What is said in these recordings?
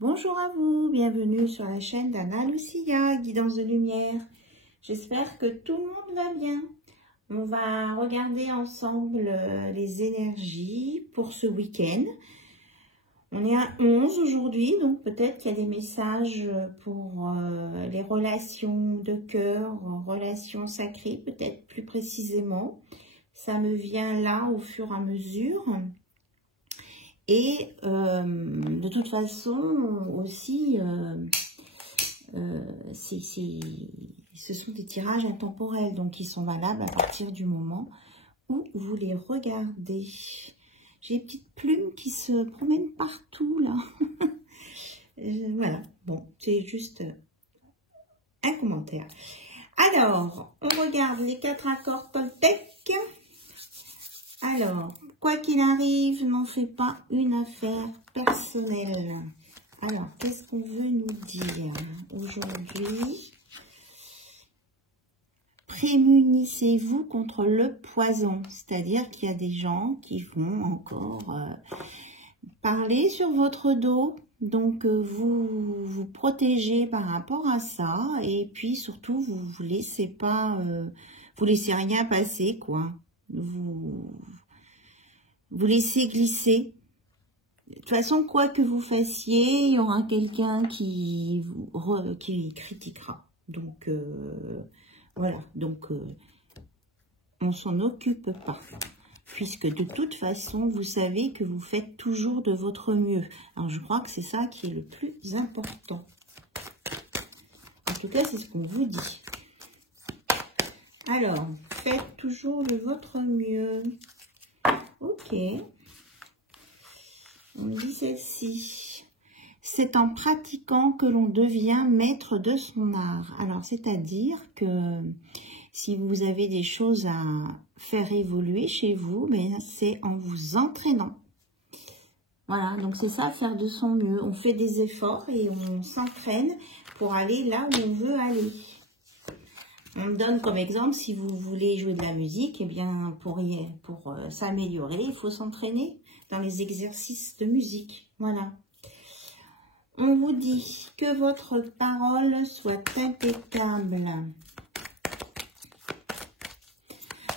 Bonjour à vous, bienvenue sur la chaîne d'Anna Lucia, Guidance de Lumière. J'espère que tout le monde va bien. On va regarder ensemble les énergies pour ce week-end. On est à 11 aujourd'hui, donc peut-être qu'il y a des messages pour les relations de cœur, relations sacrées, peut-être plus précisément. Ça me vient là au fur et à mesure. Et de toute façon aussi, ce sont des tirages intemporels, donc ils sont valables à partir du moment où vous les regardez. J'ai des petites plumes qui se promènent partout là. Voilà, bon, c'est juste un commentaire. Alors, on regarde les 4 accords Toltec. Alors, quoi qu'il arrive, n'en fais pas une affaire personnelle. Alors, qu'est-ce qu'on veut nous dire aujourd'hui? Prémunissez-vous contre le poison. C'est-à-dire qu'il y a des gens qui vont encore parler sur votre dos. Donc, vous vous protégez par rapport à ça. Et puis, surtout, vous laissez pas... vous laissez rien passer, quoi. Vous laissez glisser. De toute façon, quoi que vous fassiez, il y aura quelqu'un qui critiquera. Donc, voilà. Donc, on s'en occupe pas. Puisque de toute façon, vous savez que vous faites toujours de votre mieux. Alors, je crois que c'est ça qui est le plus important. En tout cas, c'est ce qu'on vous dit. Alors, faites toujours de votre mieux. Ok. On dit celle-ci. C'est en pratiquant que l'on devient maître de son art. Alors, c'est-à-dire que si vous avez des choses à faire évoluer chez vous, ben, c'est en vous entraînant. Voilà, donc c'est ça, faire de son mieux. On fait des efforts et on s'entraîne pour aller là où on veut aller. On donne comme exemple, si vous voulez jouer de la musique, eh bien, pour s'améliorer, il faut s'entraîner dans les exercices de musique. Voilà. On vous dit que votre parole soit impeccable.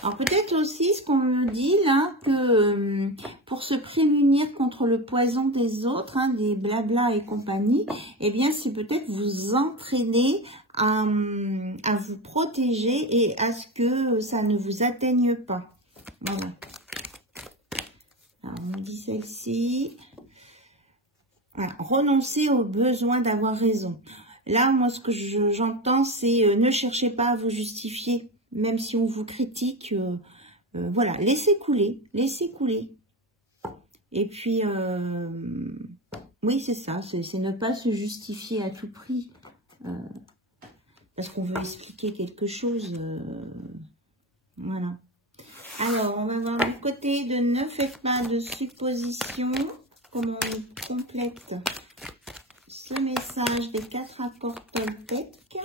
Alors peut-être aussi ce qu'on me dit là, que pour se prémunir contre le poison des autres, hein, des blabla et compagnie, eh bien c'est peut-être vous entraîner à vous protéger et à ce que ça ne vous atteigne pas. Voilà. Alors on dit celle-ci. Voilà. Renoncer au besoin d'avoir raison. Là, moi, ce que j'entends, c'est ne cherchez pas à vous justifier, même si on vous critique. Voilà, laissez couler, laissez couler. Et puis, oui, c'est ça, c'est ne pas se justifier à tout prix. Parce qu'on veut expliquer quelque chose. Voilà. Alors, on va voir le côté de ne faites pas de suppositions. Comment on complète ce message des 4 accords Toltec.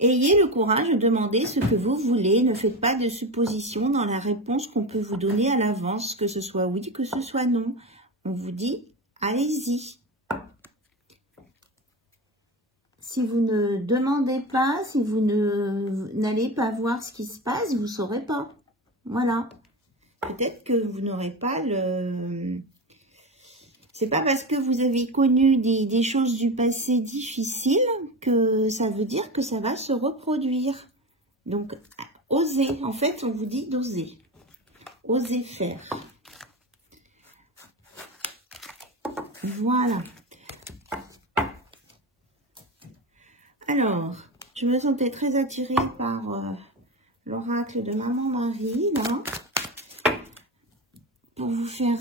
Ayez le courage de demander ce que vous voulez. Ne faites pas de suppositions dans la réponse qu'on peut vous donner à l'avance, que ce soit oui, que ce soit non. On vous dit, allez-y. Si vous ne demandez pas, si vous n'allez pas voir ce qui se passe, vous ne saurez pas. Voilà. Peut-être que vous n'aurez pas le... C'est pas parce que vous avez connu des choses du passé difficiles que ça veut dire que ça va se reproduire. Donc, osez. En fait, on vous dit d'oser. Osez faire. Voilà. Alors, je me sentais très attirée par l'oracle de Maman Marie, là, pour vous faire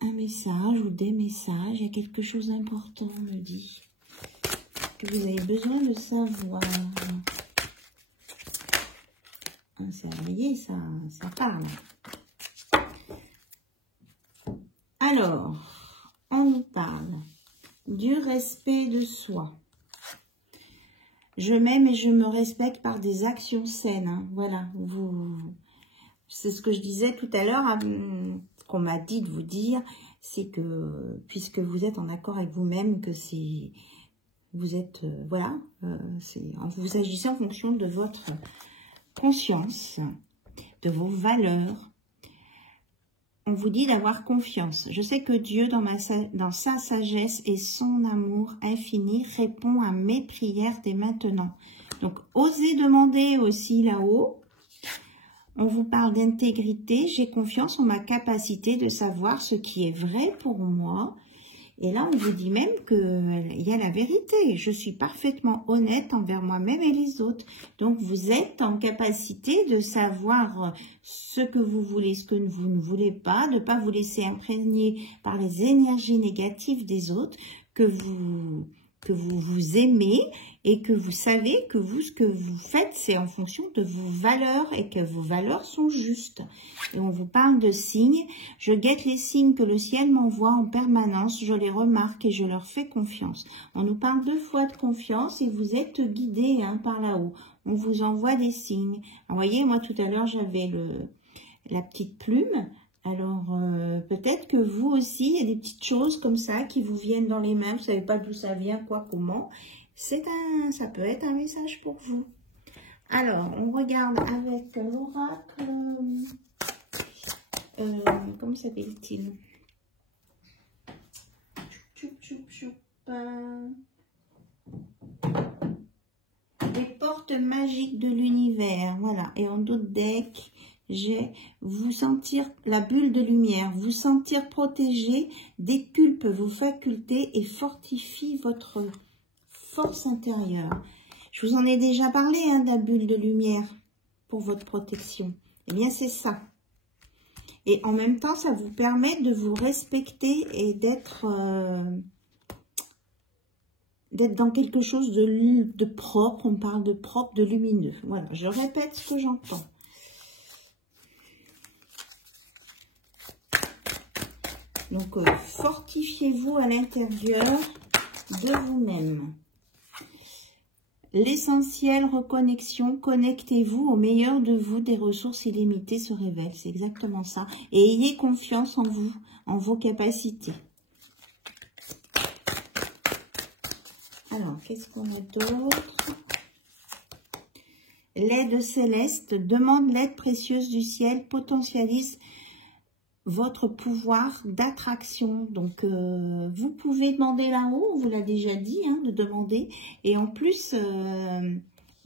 un message ou des messages. Il y a quelque chose d'important, on me dit, que vous avez besoin de savoir. Ça y est, ça parle. Alors, on nous parle du respect de soi. Je m'aime et je me respecte par des actions saines. Hein. Voilà, c'est ce que je disais tout à l'heure, ce qu'on m'a dit de vous dire, c'est que puisque vous êtes en accord avec vous-même, que c'est, vous êtes, voilà, vous agissez en fonction de votre conscience, de vos valeurs. On vous dit d'avoir confiance. Je sais que Dieu, dans sa sagesse et son amour infini, répond à mes prières dès maintenant. Donc, osez demander aussi là-haut. On vous parle d'intégrité. J'ai confiance en ma capacité de savoir ce qui est vrai pour moi. Et là, on vous dit même qu'il y a la vérité. Je suis parfaitement honnête envers moi-même et les autres. Donc, vous êtes en capacité de savoir ce que vous voulez, ce que vous ne voulez pas, de ne pas vous laisser imprégner par les énergies négatives des autres, que vous vous aimez et que vous savez que vous, ce que vous faites, c'est en fonction de vos valeurs et que vos valeurs sont justes. Et on vous parle de signes. Je guette les signes que le ciel m'envoie en permanence. Je les remarque et je leur fais confiance. On nous parle 2 fois de confiance et vous êtes guidés par là-haut. On vous envoie des signes. Alors, voyez, moi tout à l'heure, j'avais la petite plume. Alors, peut-être que vous aussi, il y a des petites choses comme ça qui vous viennent dans les mains. Vous ne savez pas d'où ça vient, quoi, comment. Ça peut être un message pour vous. Alors, on regarde avec l'oracle. Comment s'appelle-t-il? Les portes magiques de l'univers. Voilà. Et en d'autres decks, j'ai vous sentir la bulle de lumière, vous sentir protégé, déculpe vos facultés et fortifie votre force intérieure. Je vous en ai déjà parlé de la bulle de lumière pour votre protection. Eh bien, c'est ça. Et en même temps, ça vous permet de vous respecter et d'être dans quelque chose de propre. On parle de propre, de lumineux. Voilà, je répète ce que j'entends. Donc, fortifiez-vous à l'intérieur de vous-même. L'essentiel reconnexion, connectez-vous au meilleur de vous, des ressources illimitées se révèlent. C'est exactement ça. Et ayez confiance en vous, en vos capacités. Alors, qu'est-ce qu'on a d'autre? L'aide céleste, demande l'aide précieuse du ciel, potentialise votre pouvoir d'attraction. Donc, vous pouvez demander là-haut, on vous l'a déjà dit, de demander. Et en plus,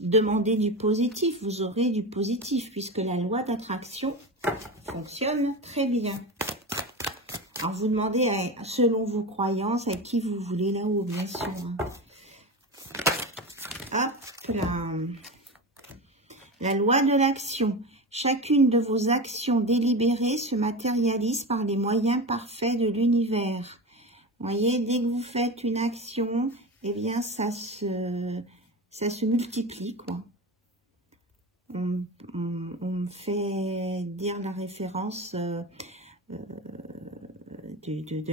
demander du positif. Vous aurez du positif, puisque la loi d'attraction fonctionne très bien. Alors, vous demandez, selon vos croyances, à qui vous voulez là-haut, bien sûr. Hop là. La loi de l'action. Chacune de vos actions délibérées se matérialise par les moyens parfaits de l'univers. Vous voyez, dès que vous faites une action, eh bien, ça se multiplie, quoi. On me fait dire la référence de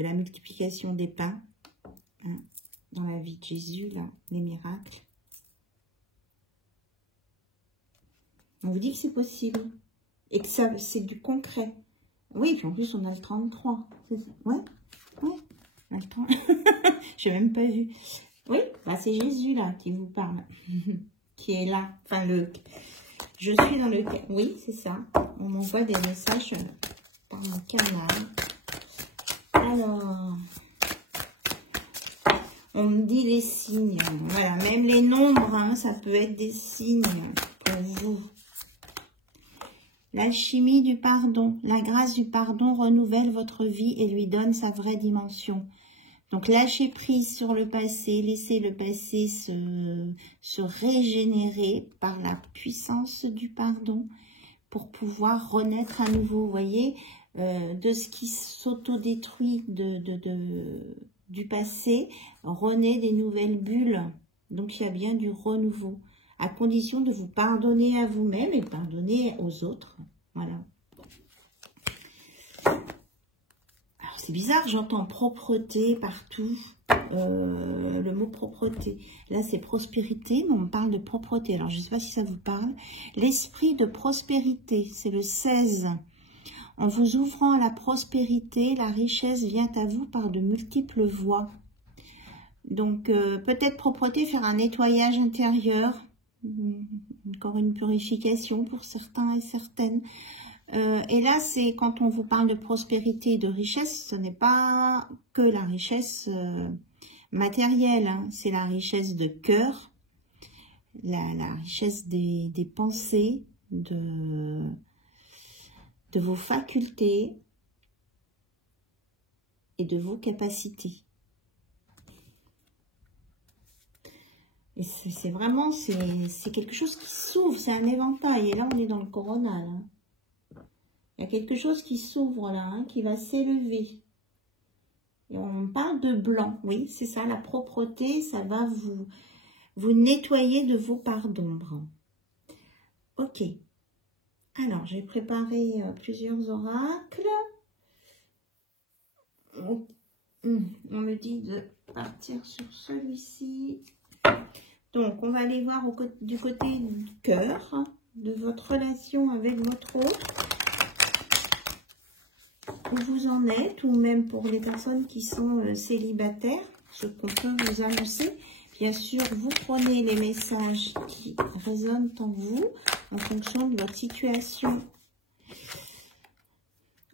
la multiplication des pains dans la vie de Jésus, là, les miracles. On vous dit que c'est possible. Et que ça, c'est du concret. Oui, puis en plus, on a le 33. Ouais, ouais. On a le 30. Je n'ai même pas vu. Oui, bah c'est Jésus, là, qui vous parle. Qui est là. Enfin, je suis dans le... Oui, c'est ça. On m'envoie des messages par mon canal. Alors... On me dit les signes. Voilà, même les nombres, ça peut être des signes pour vous. L'alchimie du pardon, la grâce du pardon renouvelle votre vie et lui donne sa vraie dimension. Donc lâchez prise sur le passé, laissez le passé se régénérer par la puissance du pardon pour pouvoir renaître à nouveau. Vous voyez, de ce qui s'autodétruit du passé, renaît des nouvelles bulles. Donc il y a bien du renouveau, à condition de vous pardonner à vous-même et pardonner aux autres. Voilà. Alors C'est bizarre, j'entends propreté partout. Le mot propreté. Là, c'est prospérité, mais on parle de propreté. Alors, je ne sais pas si ça vous parle. L'esprit de prospérité, c'est le 16. En vous ouvrant à la prospérité, la richesse vient à vous par de multiples voies. Donc, peut-être propreté, faire un nettoyage intérieur, encore une purification pour certains et certaines. Et là, c'est quand on vous parle de prospérité et de richesse, ce n'est pas que la richesse matérielle, hein, c'est la richesse de cœur, la richesse des pensées, de vos facultés et de vos capacités. Et c'est vraiment, c'est quelque chose qui s'ouvre, c'est un éventail. Et là, on est dans le coronal. Hein. Il y a quelque chose qui s'ouvre là, hein, qui va s'élever. Et on parle de blanc, oui, c'est ça, la propreté, ça va vous nettoyer de vos parts d'ombre. Ok. Alors, j'ai préparé plusieurs oracles. On me dit de partir sur celui-ci. Donc, on va aller voir du côté du cœur, hein, de votre relation avec votre autre. Où vous en êtes, ou même pour les personnes qui sont célibataires, ce qu'on peut vous annoncer. Bien sûr, vous prenez les messages qui résonnent en vous, en fonction de votre situation.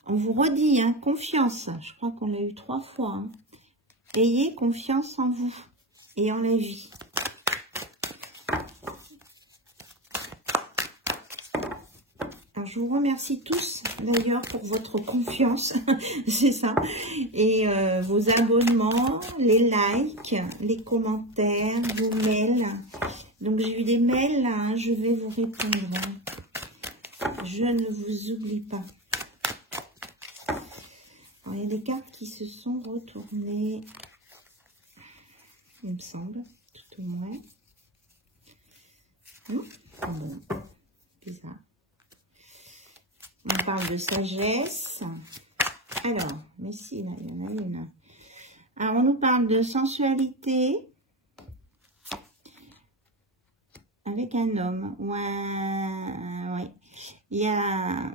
On vous redit, hein, confiance, je crois qu'on l'a eu 3 fois. Hein. Ayez confiance en vous et en la vie. Je vous remercie tous d'ailleurs pour votre confiance, c'est ça, et vos abonnements, les likes, les commentaires, vos mails. Donc j'ai eu des mails là, hein, je vais vous répondre. Je ne vous oublie pas. Alors, il y a des cartes qui se sont retournées, il me semble, tout au moins. Bon, bizarre. On parle de sagesse. Alors, mais si, là, il y en a une. Alors, on nous parle de sensualité avec un homme. Ouais. Il y a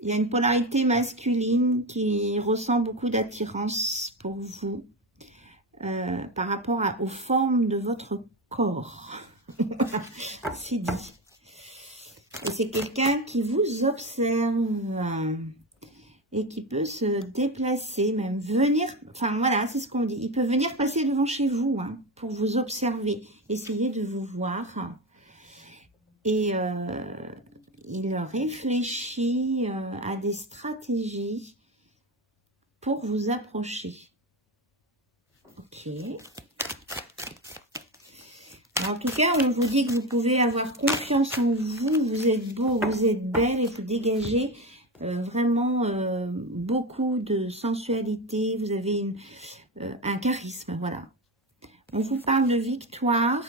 une polarité masculine qui ressent beaucoup d'attirance pour vous par rapport aux formes de votre corps. C'est dit. Et c'est quelqu'un qui vous observe et qui peut se déplacer, même venir, enfin voilà, c'est ce qu'on dit. Il peut venir passer devant chez vous, hein, pour vous observer, essayer de vous voir. Et il réfléchit à des stratégies pour vous approcher. Ok. En tout cas, on vous dit que vous pouvez avoir confiance en vous, vous êtes beau, vous êtes belle et vous dégagez vraiment beaucoup de sensualité, vous avez un charisme, voilà. On vous parle de victoire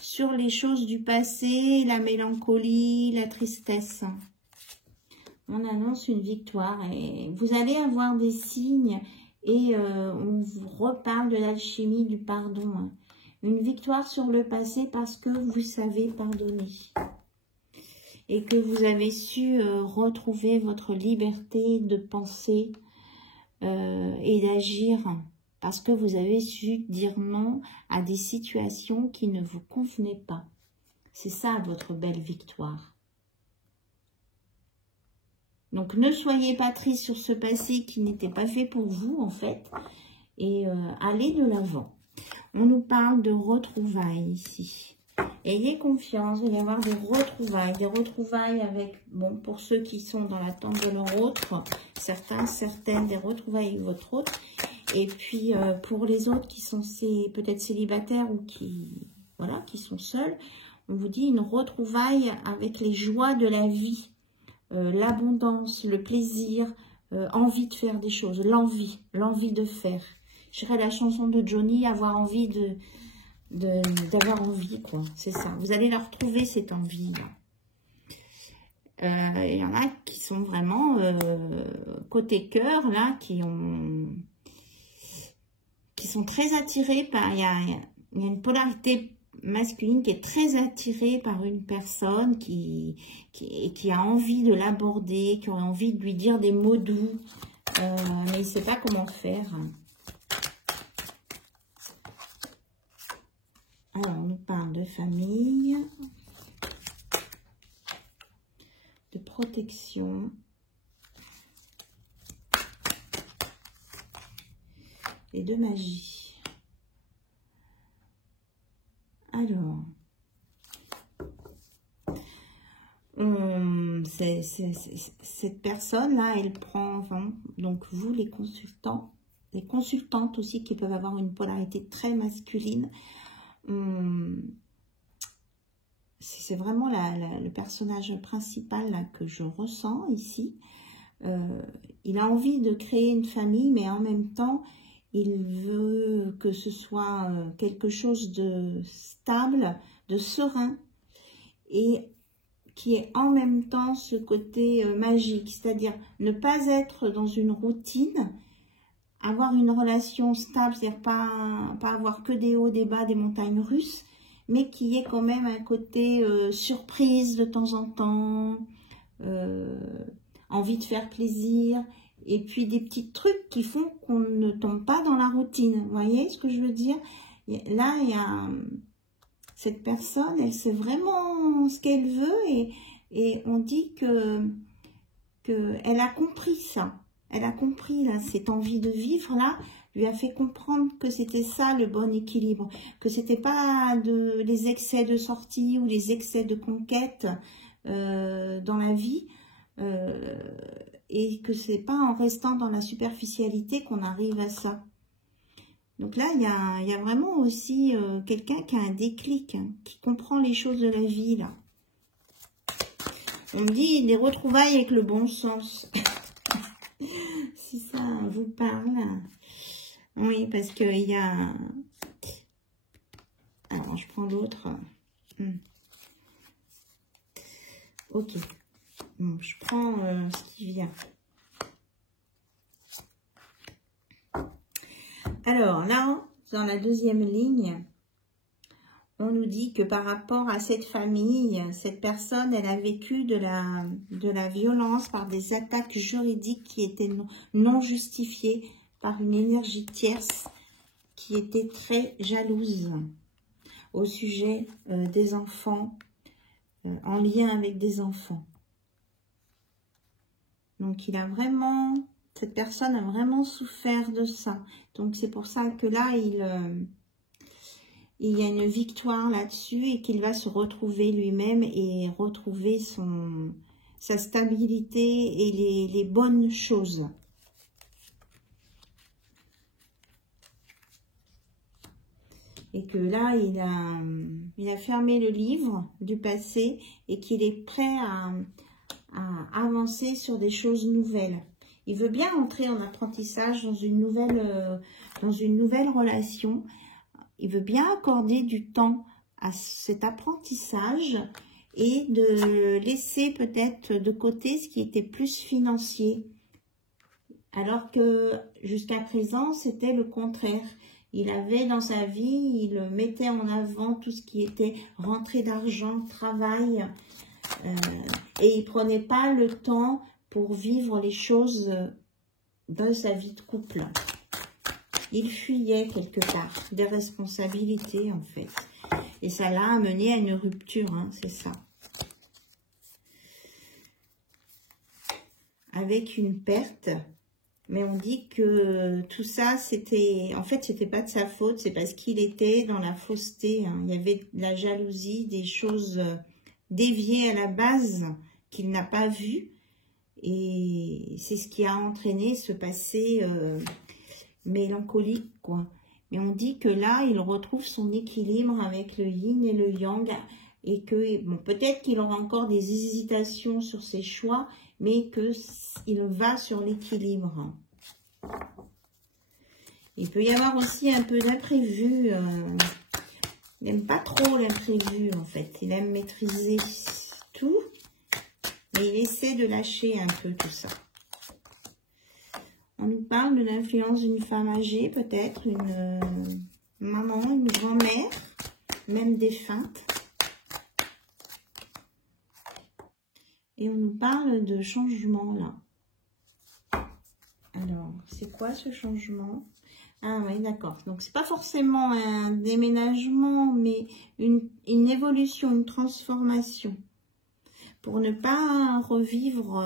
sur les choses du passé, la mélancolie, la tristesse. On annonce une victoire et vous allez avoir des signes et on vous reparle de l'alchimie du pardon, hein. Une victoire sur le passé parce que vous savez pardonner. Et que vous avez su retrouver votre liberté de penser et d'agir. Parce que vous avez su dire non à des situations qui ne vous convenaient pas. C'est ça votre belle victoire. Donc ne soyez pas triste sur ce passé qui n'était pas fait pour vous en fait. Et allez de l'avant. On nous parle de retrouvailles ici. Ayez confiance, il va y avoir des retrouvailles avec, bon, pour ceux qui sont dans l'attente de leur autre, certaines, des retrouvailles avec votre autre. Et puis, pour les autres qui sont peut-être célibataires ou qui sont seuls, on vous dit une retrouvaille avec les joies de la vie, l'abondance, le plaisir, envie de faire des choses, l'envie de faire. Je dirais la chanson de Johnny, avoir envie d'avoir envie, quoi. C'est ça. Vous allez la retrouver, cette envie-là. Il y en a qui sont vraiment côté cœur, là, qui sont très attirés par... Il y a une polarité masculine qui est très attirée par une personne qui a envie de l'aborder, qui a envie de lui dire des mots doux, mais il ne sait pas comment faire. Alors, on nous parle de famille, de protection, et de magie. Alors, cette personne-là, elle prend, enfin, donc vous les consultants, les consultantes aussi qui peuvent avoir une polarité très masculine, c'est vraiment le personnage principal là, que je ressens ici. Il a envie de créer une famille, mais en même temps, il veut que ce soit quelque chose de stable, de serein, et qui est en même temps ce côté magique, c'est-à-dire ne pas être dans une routine, avoir une relation stable, c'est-à-dire pas avoir que des hauts, des bas, des montagnes russes, mais qui est quand même un côté surprise de temps en temps, envie de faire plaisir, et puis des petits trucs qui font qu'on ne tombe pas dans la routine. Vous voyez ce que je veux dire? Là, il y a cette personne, elle sait vraiment ce qu'elle veut, et on dit que elle a compris ça. Elle a compris là, cette envie de vivre là, lui a fait comprendre que c'était ça le bon équilibre, que c'était pas les excès de sortie ou les excès de conquête dans la vie, et que c'est pas en restant dans la superficialité qu'on arrive à ça. Donc là, il y a vraiment aussi quelqu'un qui a un déclic, hein, qui comprend les choses de la vie là. On me dit des retrouvailles avec le bon sens. Si ça vous parle. Oui, parce qu'il y a... Alors, je prends l'autre. Ok. Bon, je prends ce qui vient. Alors, là, dans la deuxième ligne, on nous dit que par rapport à cette famille, cette personne, elle a vécu de la violence par des attaques juridiques qui étaient non justifiées par une énergie tierce qui était très jalouse au sujet des enfants, en lien avec des enfants. Donc, cette personne a vraiment souffert de ça. Donc, c'est pour ça que là, il y a une victoire là-dessus et qu'il va se retrouver lui-même et retrouver sa stabilité et les bonnes choses. Et que là, il a fermé le livre du passé et qu'il est prêt à avancer sur des choses nouvelles. Il veut bien entrer en apprentissage dans une nouvelle relation. Il veut bien accorder du temps à cet apprentissage et de laisser peut-être de côté ce qui était plus financier. Alors que jusqu'à présent, c'était le contraire. Il avait dans sa vie, il mettait en avant tout ce qui était rentrée d'argent, travail, et il prenait pas le temps pour vivre les choses dans sa vie de couple. Il fuyait quelque part des responsabilités en fait. Et ça l'a amené à une rupture, hein, c'est ça. Avec une perte. Mais on dit que tout ça, en fait, c'était pas de sa faute. C'est parce qu'il était dans la fausseté. Hein. Il y avait de la jalousie, des choses déviées à la base qu'il n'a pas vues. Et c'est ce qui a entraîné ce passé mélancolique, quoi. Mais on dit que là, il retrouve son équilibre avec le yin et le yang. Et que, bon, peut-être qu'il aura encore des hésitations sur ses choix, mais qu'il va sur l'équilibre. Il peut y avoir aussi un peu d'imprévu. Il n'aime pas trop l'imprévu, en fait. Il aime maîtriser tout. Mais il essaie de lâcher un peu tout ça. On nous parle de l'influence d'une femme âgée, peut-être une maman, une grand-mère, même défunte. Et on nous parle de changement là. Alors, c'est quoi ce changement? Ah oui, d'accord. Donc, c'est pas forcément un déménagement, mais une évolution, une transformation. Pour ne pas revivre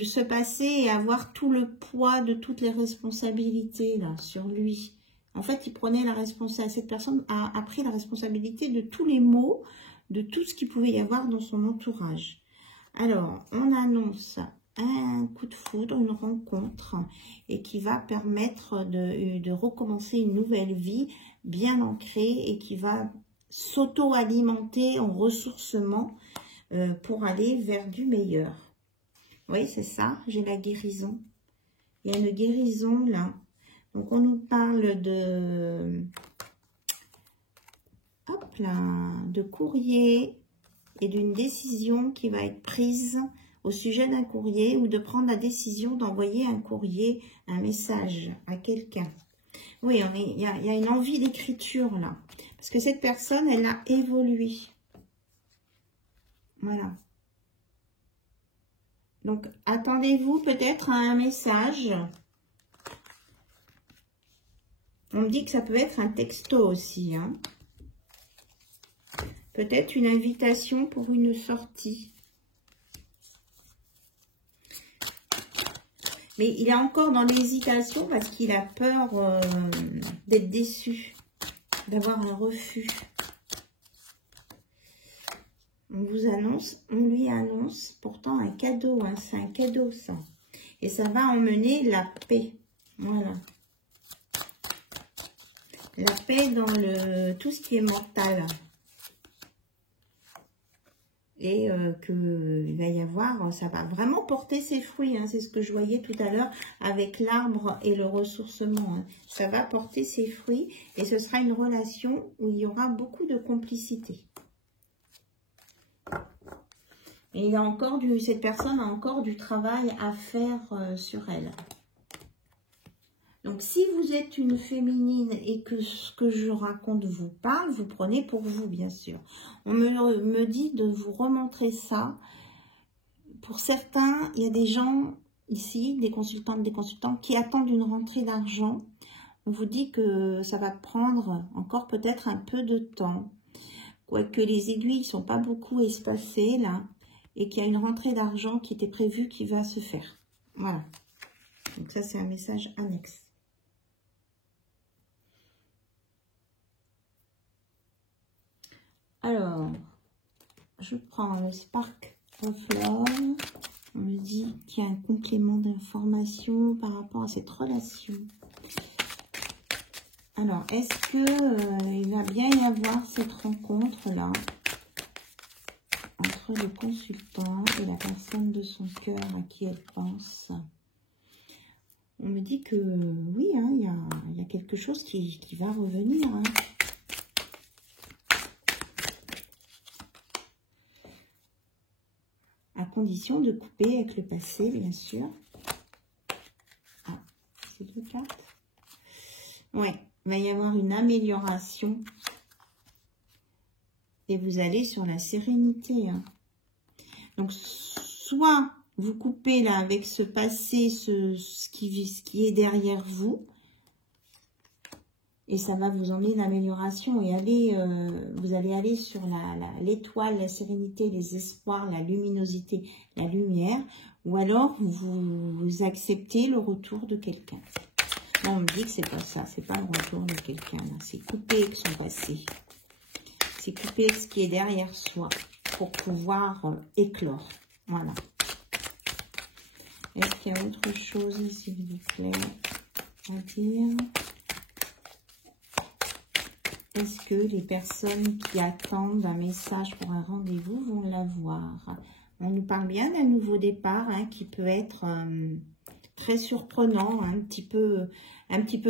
ce passé et avoir tout le poids de toutes les responsabilités là sur lui. En fait, il prenait la responsabilité. Cette personne a pris la responsabilité de tous les maux, de tout ce qu'il pouvait y avoir dans son entourage. Alors, on annonce un coup de foudre, une rencontre, et qui va permettre de recommencer une nouvelle vie bien ancrée et qui va s'auto-alimenter en ressourcement pour aller vers du meilleur. Oui, c'est ça, j'ai la guérison. Il y a une guérison là. Donc, on nous parle de, hop là, de courrier et d'une décision qui va être prise au sujet d'un courrier ou de prendre la décision d'envoyer un courrier, un message à quelqu'un. Oui, il y a une envie d'écriture là. Parce que cette personne, elle a évolué. Voilà. Donc, attendez-vous peut-être à un message. On me dit que ça peut être un texto aussi. Hein. Peut-être une invitation pour une sortie. Mais il est encore dans l'hésitation parce qu'il a peur d'être déçu, d'avoir un refus. On vous annonce, on lui annonce pourtant un cadeau, hein, c'est un cadeau ça. Et ça va emmener la paix, voilà. La paix dans tout ce qui est mental. Et qu'il va y avoir, ça va vraiment porter ses fruits. Hein, c'est ce que je voyais tout à l'heure avec l'arbre et le ressourcement. Hein. Ça va porter ses fruits et ce sera une relation où il y aura beaucoup de complicité. Et il y a encore cette personne a encore du travail à faire sur elle. Donc, si vous êtes une féminine et que ce que je raconte vous parle, vous prenez pour vous, bien sûr. On me dit de vous remontrer ça. Pour certains, il y a des gens ici, des consultantes, des consultants, qui attendent une rentrée d'argent. On vous dit que ça va prendre encore peut-être un peu de temps. Quoique les aiguilles ne sont pas beaucoup espacées, là. Et qu'il y a une rentrée d'argent qui était prévue qui va se faire. Voilà. Donc, ça, c'est un message annexe. Alors, je prends le Spark of Love. On me dit qu'il y a un complément d'information par rapport à cette relation. Alors, est-ce que il va bien y avoir cette rencontre-là entre le consultant et la personne de son cœur à qui elle pense? On me dit que oui, hein, il y a quelque chose qui va revenir. Hein. À condition de couper avec le passé, bien sûr. Ah, c'est 2 cartes. Ouais, il va y avoir une amélioration. Et vous allez sur la sérénité. Hein. Donc, soit vous coupez là avec ce passé, ce qui est derrière vous. Et ça va vous emmener l'amélioration et vous allez aller sur l'étoile, la sérénité, les espoirs, la luminosité, la lumière. Ou alors, vous acceptez le retour de quelqu'un. Là, on me dit que c'est pas ça. C'est pas le retour de quelqu'un. C'est couper avec son passé. C'est couper ce qui est derrière soi pour pouvoir éclore. Voilà. Est-ce qu'il y a autre chose, s'il vous plaît, à dire? Est-ce que les personnes qui attendent un message pour un rendez-vous vont l'avoir? On nous parle bien d'un nouveau départ hein, qui peut être très surprenant, un petit peu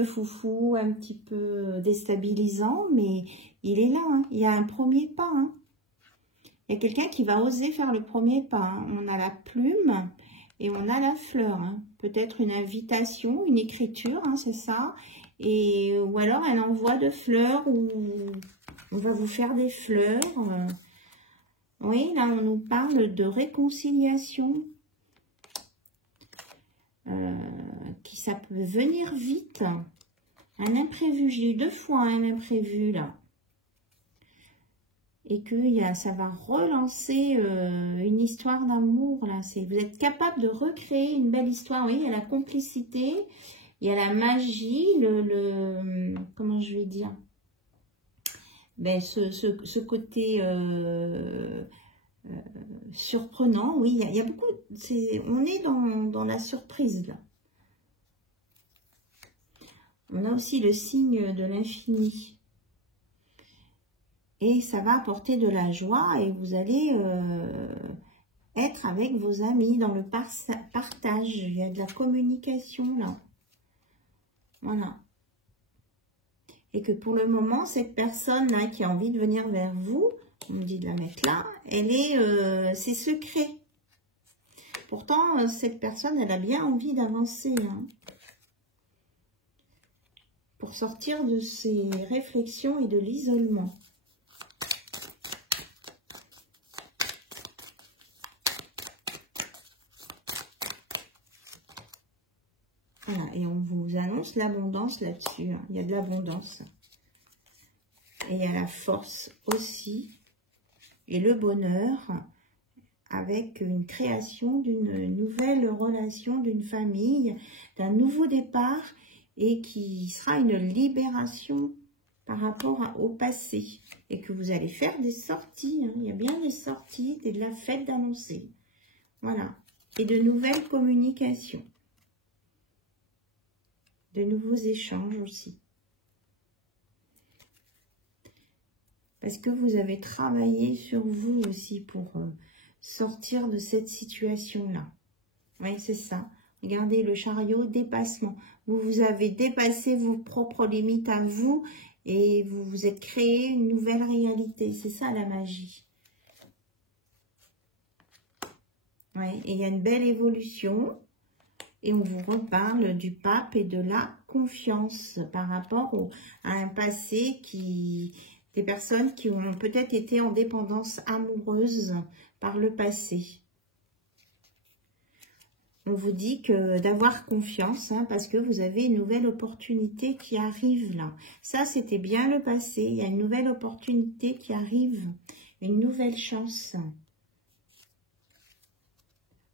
foufou, un petit peu déstabilisant, mais il est là. Hein. Il y a un premier pas. Hein. il y a quelqu'un qui va oser faire le premier pas. Hein. On a la plume et on a la fleur. Hein. Peut-être une invitation, une écriture, hein, c'est ça. Et, ou alors elle envoie de fleurs ou on va vous faire des fleurs. Oui, là on nous parle de réconciliation. Ça peut venir vite. Un imprévu, j'ai eu 2 fois un imprévu là. Et que ça va relancer une histoire d'amour là. Vous êtes capable de recréer une belle histoire. Oui, il y a la complicité, il y a la magie, comment je vais dire, ben, ce côté surprenant. Oui, il y a beaucoup. On est dans la surprise là. On a aussi le signe de l'infini. Et ça va apporter de la joie et vous allez être avec vos amis dans le partage. Il y a de la communication là. Voilà. Et que pour le moment, cette personne-là qui a envie de venir vers vous, on me dit de la mettre là, c'est secret. Pourtant, cette personne, elle a bien envie d'avancer. Hein. Pour sortir de ses réflexions et de l'isolement. Voilà, et on vous annonce l'abondance là-dessus. Hein. Il y a de l'abondance. Et il y a la force aussi. Et le bonheur avec une création d'une nouvelle relation, d'une famille, d'un nouveau départ. Et qui sera une libération par rapport au passé. Et que vous allez faire des sorties. Hein. Il y a bien des sorties, de la fête d'annoncer. Voilà. Et de nouvelles communications. De nouveaux échanges aussi. Parce que vous avez travaillé sur vous aussi pour sortir de cette situation-là. Oui, c'est ça. Regardez le chariot, dépassement. Vous avez dépassé vos propres limites à vous et vous vous êtes créé une nouvelle réalité. C'est ça la magie. Ouais, et il y a une belle évolution. Et on vous reparle du pape et de la confiance par rapport à un passé des personnes qui ont peut-être été en dépendance amoureuse par le passé. On vous dit que d'avoir confiance, hein, parce que vous avez une nouvelle opportunité qui arrive là. Ça, c'était bien le passé. Il y a une nouvelle opportunité qui arrive. Une nouvelle chance.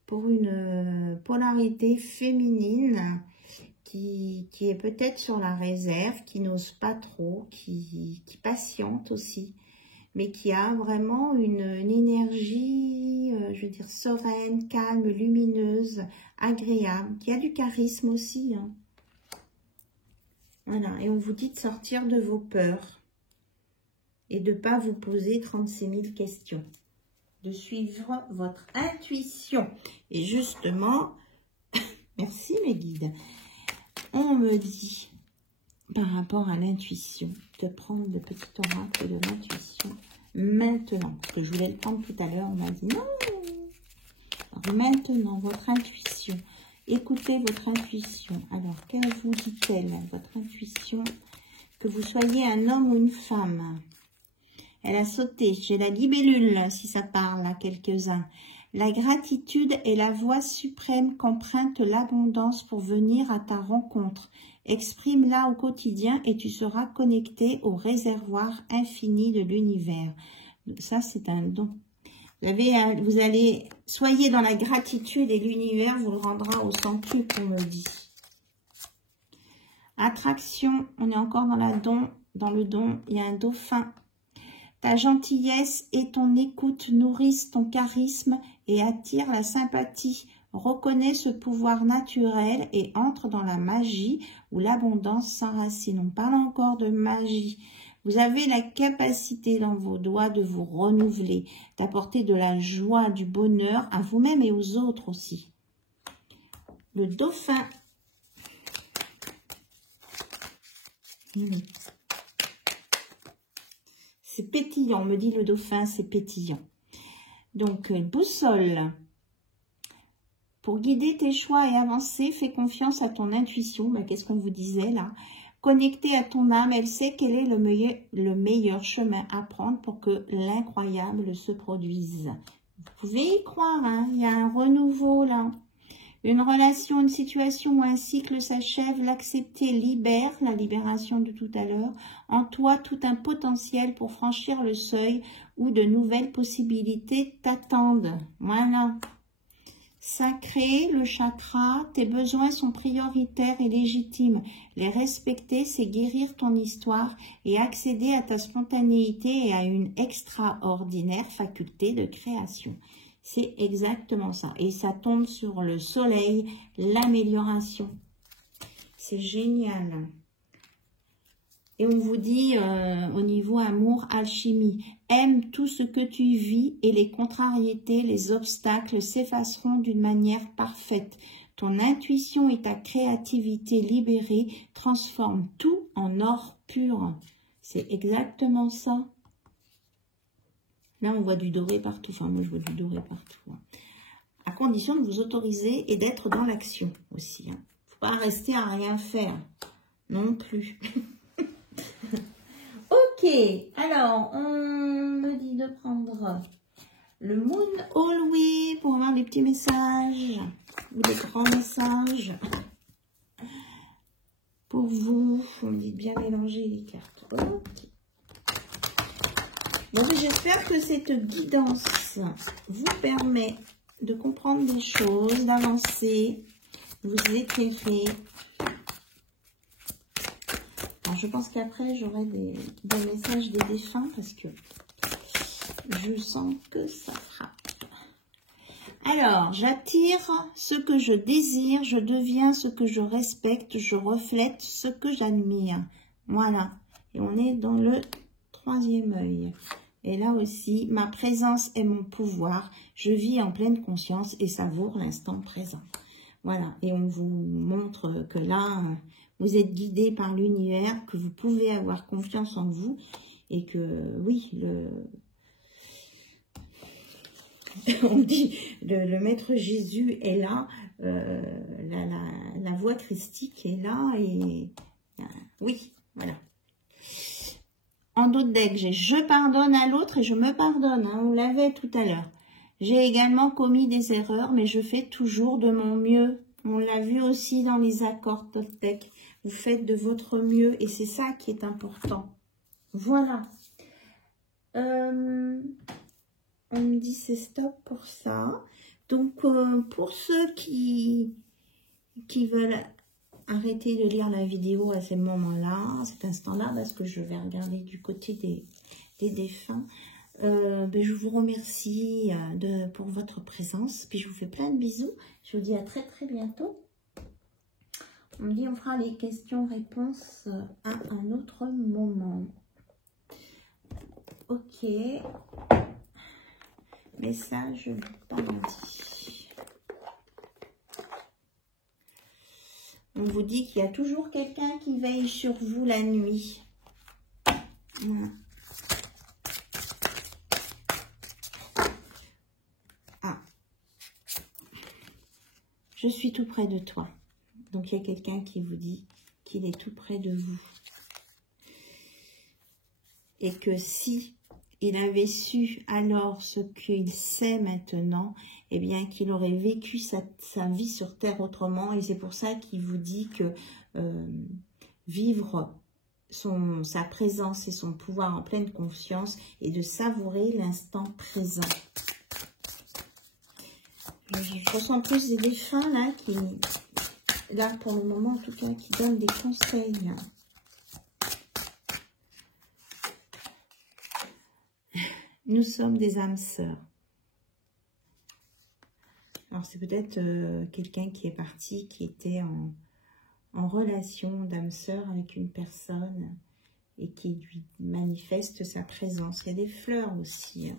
Pour une polarité féminine qui est peut-être sur la réserve, qui n'ose pas trop, qui patiente aussi. Mais qui a vraiment une énergie, je veux dire, sereine, calme, lumineuse, agréable, qui a du charisme aussi. Hein. Voilà, et on vous dit de sortir de vos peurs et de ne pas vous poser 36 000 questions, de suivre votre intuition. Et justement, merci mes guides, on me dit, par rapport à l'intuition, de prendre le petit oracle de l'intuition maintenant. Parce que je voulais le prendre tout à l'heure, on m'a dit non. Alors maintenant, votre intuition. Écoutez votre intuition. Alors, qu'elle vous dit-elle, votre intuition? Que vous soyez un homme ou une femme. Elle a sauté. J'ai la libellule, si ça parle à quelques-uns. La gratitude est la voie suprême qu'emprunte l'abondance pour venir à ta rencontre. Exprime-la au quotidien et tu seras connecté au réservoir infini de l'univers. Ça, c'est un don. Vous allez, soyez dans la gratitude et l'univers vous le rendra au centuple, on me dit. Attraction, on est encore dans le don, il y a un dauphin. Ta gentillesse et ton écoute nourrissent ton charisme et attirent la sympathie. Reconnais ce pouvoir naturel et entre dans la magie où l'abondance s'enracine. On parle encore de magie. Vous avez la capacité dans vos doigts de vous renouveler, d'apporter de la joie, du bonheur à vous-même et aux autres aussi. Le dauphin. C'est pétillant, me dit le dauphin, c'est pétillant. Donc, boussole. Pour guider tes choix et avancer, fais confiance à ton intuition. Ben, qu'est-ce qu'on vous disait là? Connectée à ton âme, elle sait quel est le meilleur chemin à prendre pour que l'incroyable se produise. Vous pouvez y croire, hein? Il y a un renouveau là. Une relation, une situation ou un cycle s'achève, l'accepter libère, la libération de tout à l'heure, en toi tout un potentiel pour franchir le seuil où de nouvelles possibilités t'attendent. Voilà. Sacré, le chakra, tes besoins sont prioritaires et légitimes. Les respecter, c'est guérir ton histoire et accéder à ta spontanéité et à une extraordinaire faculté de création. C'est exactement ça. Et ça tombe sur le soleil, l'amélioration. C'est génial. Et on vous dit au niveau amour, alchimie. Aime tout ce que tu vis et les contrariétés, les obstacles s'effaceront d'une manière parfaite. Ton intuition et ta créativité libérée transforment tout en or pur. C'est exactement ça. Là, on voit du doré partout. Enfin, moi, je vois du doré partout. Hein. À condition de vous autoriser et d'être dans l'action aussi. Il ne faut pas rester à rien faire non plus. Ok, alors, on me dit de prendre le Moon All pour avoir des petits messages ou des grands messages. Pour vous, on me dit de bien mélanger les cartes. Okay. Bon, j'espère que cette guidance vous permet de comprendre des choses, d'avancer, de vous éclairer. Alors, je pense qu'après, j'aurai des messages des défunts parce que je sens que ça frappe. Alors, j'attire ce que je désire, je deviens ce que je respecte, je reflète ce que j'admire. Voilà. Et on est dans le 3e œil. Et là aussi, ma présence est mon pouvoir. Je vis en pleine conscience et savoure l'instant présent. Voilà. Et on vous montre que là, vous êtes guidé par l'univers, que vous pouvez avoir confiance en vous et que, oui, on dit, le Maître Jésus est là, la voix christique est là et oui, voilà. En d'autres decks, j'ai je pardonne à l'autre et je me pardonne, hein, on l'avait tout à l'heure. J'ai également commis des erreurs, mais je fais toujours de mon mieux. On l'a vu aussi dans les accords Toltec. Vous faites de votre mieux et c'est ça qui est important. Voilà. On me dit c'est stop pour ça. Donc, pour ceux qui veulent arrêter de lire la vidéo à ce moment-là, à cet instant-là, parce que je vais regarder du côté des défunts, je vous remercie pour votre présence. Puis je vous fais plein de bisous. Je vous dis à très très bientôt. On me dit on fera les questions-réponses à un autre moment. Ok. Message du bandit. On vous dit qu'il y a toujours quelqu'un qui veille sur vous la nuit. Voilà. Ah. Je suis tout près de toi. Donc, il y a quelqu'un qui vous dit qu'il est tout près de vous. Et que si il avait su alors ce qu'il sait maintenant, eh bien qu'il aurait vécu sa vie sur Terre autrement. Et c'est pour ça qu'il vous dit que vivre sa présence et son pouvoir en pleine conscience et de savourer l'instant présent. Je ressens plus des défunts là, là pour le moment en tout cas, qui donnent des conseils. Nous sommes des âmes sœurs. Alors, c'est peut-être quelqu'un qui est parti, qui était en relation d'âme sœur avec une personne et qui lui manifeste sa présence. Il y a des fleurs aussi. Hein.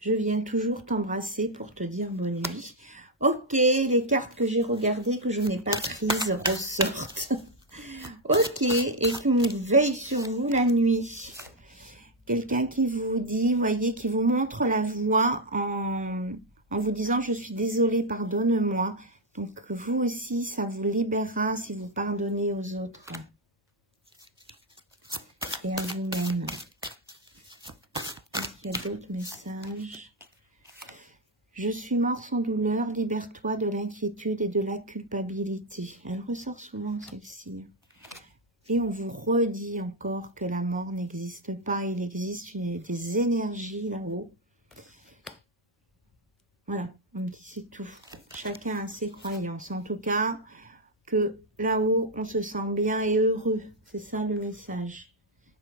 Je viens toujours t'embrasser pour te dire bonne nuit. Ok, les cartes que j'ai regardées, que je n'ai pas prises, ressortent. Ok, et qu'on veille sur vous la nuit. Quelqu'un qui vous dit, voyez, qui vous montre la voie en vous disant « Je suis désolée, pardonne-moi ». Donc, vous aussi, ça vous libérera si vous pardonnez aux autres et à vous-même. Il y a d'autres messages. Je suis mort sans douleur, libère-toi de l'inquiétude et de la culpabilité. Elle ressort souvent, celle-ci. Et on vous redit encore que la mort n'existe pas. Il existe des énergies là-haut. Voilà, on me dit c'est tout. Chacun a ses croyances. En tout cas, que là-haut, on se sent bien et heureux. C'est ça le message.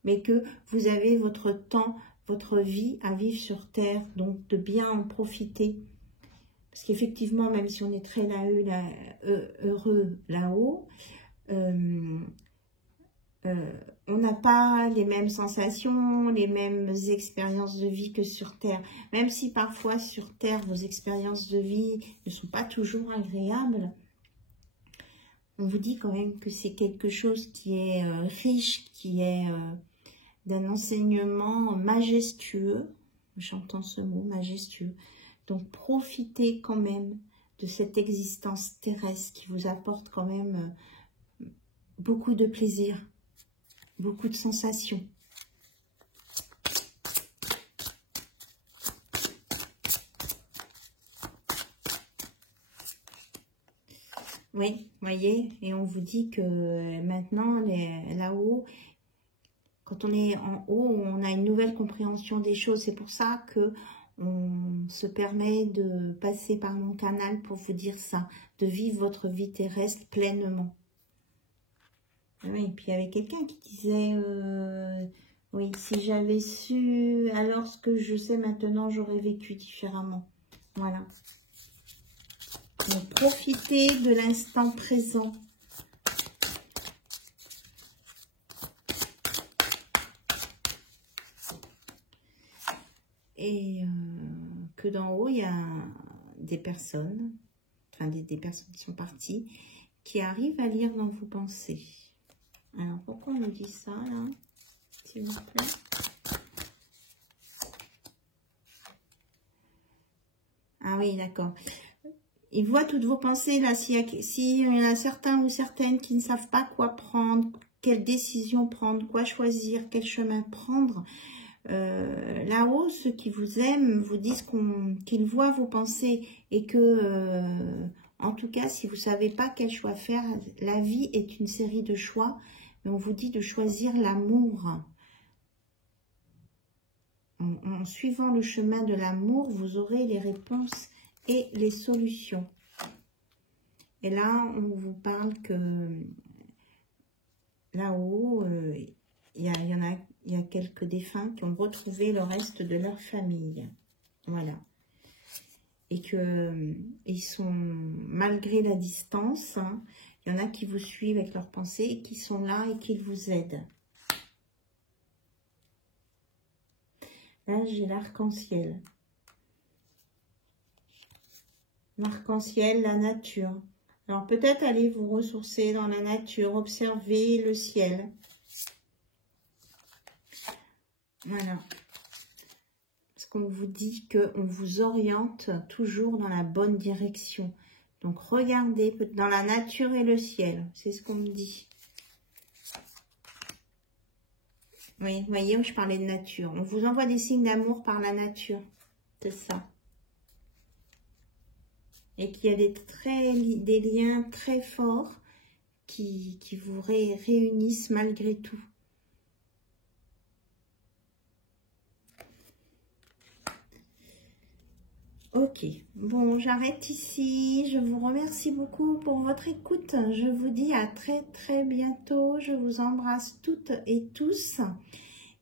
Mais que vous avez votre temps, votre vie à vivre sur Terre. Donc, de bien en profiter. Parce qu'effectivement, même si on est très heureux là-haut, on n'a pas les mêmes sensations, les mêmes expériences de vie que sur Terre. Même si parfois sur Terre, vos expériences de vie ne sont pas toujours agréables, on vous dit quand même que c'est quelque chose qui est riche, qui est d'un enseignement majestueux. J'entends ce mot, majestueux. Donc profitez quand même de cette existence terrestre qui vous apporte quand même beaucoup de plaisir. Beaucoup de sensations. Oui, voyez, et on vous dit que maintenant, là-haut, quand on est en haut, on a une nouvelle compréhension des choses. C'est pour ça que on se permet de passer par mon canal pour vous dire ça, de vivre votre vie terrestre pleinement. Oui, et puis il y avait quelqu'un qui disait, oui, si j'avais su, alors ce que je sais maintenant, j'aurais vécu différemment. Voilà. Donc, profitez de l'instant présent. Et que d'en haut, il y a des personnes, enfin des personnes qui sont parties, qui arrivent à lire dans vos pensées. Alors, pourquoi on me dit ça, là, s'il vous plaît? Ah oui, d'accord. Il voit toutes vos pensées, là. S'il y en a certains ou certaines qui ne savent pas quoi prendre, quelle décision prendre, quoi choisir, quel chemin prendre, là-haut, ceux qui vous aiment vous disent qu'ils voient vos pensées et que, en tout cas, si vous ne savez pas quel choix faire, la vie est une série de choix. Mais on vous dit de choisir l'amour. En suivant le chemin de l'amour, vous aurez les réponses et les solutions. Et là, on vous parle que là-haut, il y a quelques défunts qui ont retrouvé le reste de leur famille. Voilà. Et qu'ils sont, malgré la distance, hein, il y en a qui vous suivent avec leurs pensées et qui sont là et qui vous aident. Là, j'ai l'arc-en-ciel. L'arc-en-ciel, la nature. Alors, peut-être allez vous ressourcer dans la nature, observer le ciel. Voilà. Parce qu'on vous dit qu'on vous oriente toujours dans la bonne direction. Donc, regardez dans la nature et le ciel. C'est ce qu'on me dit. Oui, vous voyez où je parlais de nature. On vous envoie des signes d'amour par la nature. C'est ça. Et qu'il y a des liens très forts qui vous réunissent malgré tout. Ok, bon, j'arrête ici. Je vous remercie beaucoup pour votre écoute. Je vous dis à très très bientôt. Je vous embrasse toutes et tous.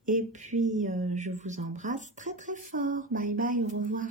Et puis, je vous embrasse très très fort. Bye bye, au revoir.